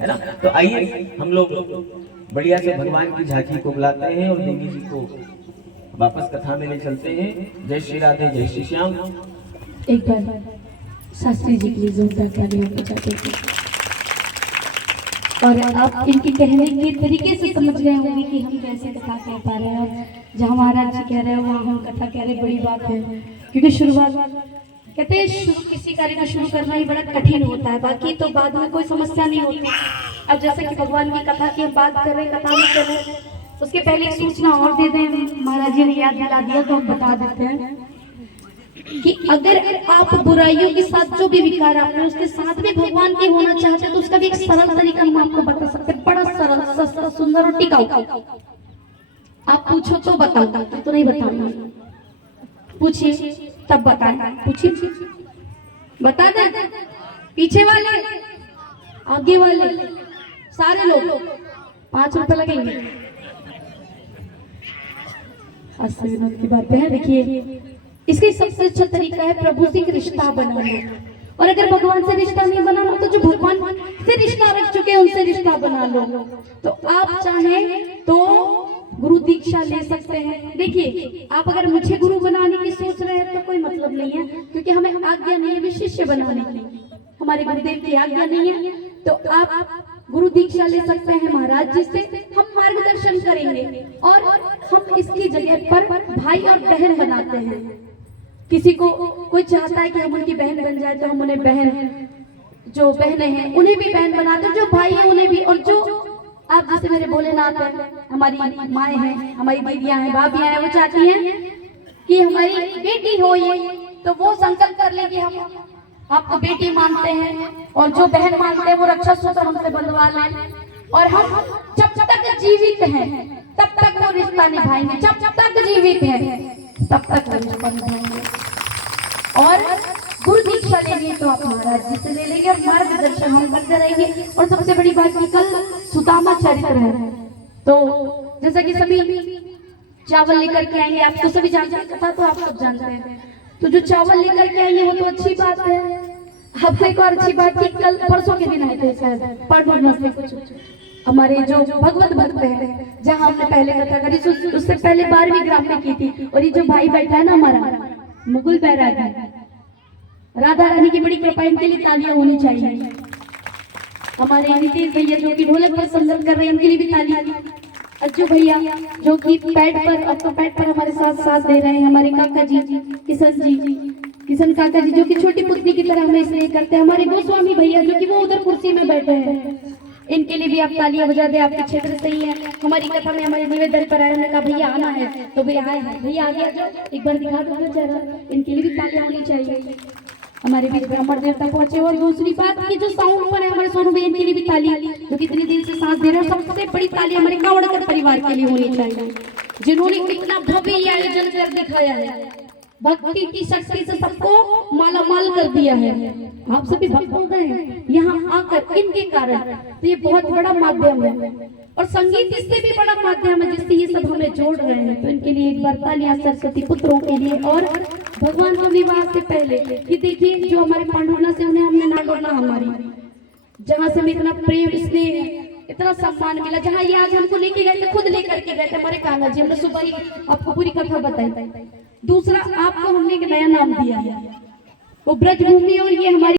है ना। तो आइए हम लोग बढ़िया से भगवान की झांकी को बुलाते हैं और देवी जी को वापस कथा में ले चलते हैं। जय श्री राधे, जय श्री श्याम। एक बार शास्त्री जी के लिए जोरदार तालियां बजाते थे। और आप इनके कहने के तरीके से समझ गए होंगे कि हम कैसे कथा कह पा रहे हैं, और जहाँ महाराज जी कह रहे हैं वहाँ हम कथा कह रहे, बड़ी बात है। क्योंकि शुरुआत कहते हैं किसी कार्य को शुरू करना ही बड़ा कठिन होता है, बाकी तो बाद में कोई समस्या नहीं होती। अब जैसे कि भगवान की कथा की हम बात कर रहे हैं, कथा में कर रहे हैं, उसके पहले एक सूचना और दे दें, महाराज जी ने याद दिला दिया तो हम बता देते हैं कि अगर आप बुराइयों के साथ जो भी विकार आप हैं उसके साथ भी भगवान के होना चाहते हैं तो उसका भी एक सरल तरीका हम आपको बता सकते हैं, बड़ा सरल, सस्ता, सुंदर और टिकाऊ। आप पूछो तो बताओ, तो नहीं बताऊंगा, पूछिए तब बताएं, पूछिए बता दें। पीछे वाले, आगे वाले, सारे लोग 5 रुपए लगेंगे। 80 मिनट की बात है। देखिए इसका सबसे अच्छा तरीका है प्रभु से रिश्ता बनाना। और अगर भगवान से रिश्ता नहीं बनाना तो जो भगवान से रिश्ता रख चुके हैं उनसे रिश्ता बना लो। तो आप चाहें तो गुरु दीक्षा ले सकते हैं। देखिए आप अगर मुझे गुरु बनाने की सोच रहे हैं तो कोई मतलब नहीं है, क्योंकि हमें आज्ञा नहीं है शिष्य बनाने की, हमारे गुरुदेव की आज्ञा नहीं है। तो आप गुरु दीक्षा ले सकते हैं महाराज जी से, हम मार्गदर्शन करेंगे और हम इसकी जगह पर भाई और बहन बनाते हैं। किसी को कोई चाहता है कि हम उनकी बहन बन जाए तो हम उन्हें बहन, जो बहनें हैं उन्हें भी बहन बनाते हैं, जो भाई है उन्हें भी। और जो आप जैसे मेरे भोलेनाथ हैं, हमारी माएँ हैं, हमारी दीदियां हैं, भाभियां हैं, वो चाहती हैं कि हमारी बेटी हो ये, तो वो संकल्प कर ले कि हम आपको बेटी मानते हैं, और जो बहन मानते हैं वो रक्षा सूत्र हमसे बंधवा लें। और हम जब तक जीवित हैं तब तक वो रिश्ता निभाएंगे, जब तक जीवित हैं तब तक वो रिश्ता निभाएंगे। और गुरु दीक्षा लेंगे तो आप महाराज जी से ले लेंगे और मार्गदर्शन हम करते रहेंगे। और सबसे बड़ी बात कि कल सुदामा चरित्र है, तो जैसा कि सभी चावल लेकर के आएंगे, आप तो सभी जानते हैं कथा, तो आप सब जानते हैं, तो जो चावल लेकर के आएंगे वो तो अच्छी बात है। अब एक और अच्छी बात कि कल परसों के दिन आए थे शायद कुछ हमारे जो भगवत भक्त हैं, जहाँ हमने पहले कथा करी, उससे पहले 12वीं ग्राम में की थी। और ये जो भाई बैठा है ना हमारा मुकुल बैरागी, राधा रानी की बड़ी कृपा, इनके लिए तालियां होनी चाहिए। हमारे नीतीश भैया जो कि ढोलक पर संगत कर रहे हैं, इनके लिए भी तालियां। अज्जू भैया जो कि पैड पर, अब तो पैड पर हमारे साथ दे रहे हैं। हमारे काका जी किशन काका जी जो कि छोटी पुतली की तरह हमें इसलिए करते हैं। हमारे गोस्वामी भैया जो कि वो उधर कुर्सी में बैठे हैं, इनके लिए भी आप तालियां बजा दें, आपके क्षेत्र से ही है। हमारी कथा में हमारे निवेदन पर आए, हमने कहा भैया आना है तो भैया आए हैं, भैया आ गया जो एक बार दिखा दो ना चेहरा, इनके लिए भी तालियां होनी चाहिए। हमारे बीच ब्राह्मण देवता पहुंचे। और दूसरी बात की जो साउंड पर है हमारे सोनू भैया, इनके लिए भी तालियां, जो कितने दिन से साथ दे रहे हैं। और सबसे बड़ी तालियां हमारे कावड़कर परिवार के लिए होनी चाहिए, जिन्होंने इतना भव्य आयोजन कर दिखाया है, भक्ति की शक्ति से सबको माला माल कर दिया है। आप सभी भक्त हो गए यहाँ आकर इनके कारण, तो ये बहुत बड़ा माध्यम है। और संगीत इससे भी बड़ा माध्यम है जिससे ये सब हमें जोड़ रहे हैं। तो इनके लिए एक बार तालियां सरस्वती पुत्रों के लिए। और भगवान के विवाह से पहले ये देखिए जो हमारे पांडुरना से उन्हें हमने नाडोना, हमारी जहाँ से हमें इतना प्रेम, स्नेह, इतना सम्मान मिला, जहाँ ये आज हमको लेके गए थे, खुद लेकर के गए थे हमारे कान्हा जी। हमने सुबह ही आपको पूरी कथा बताई। दूसरा आपको हमने एक नया नाम दिया है, वो ब्रजभूमि, और ये हमारी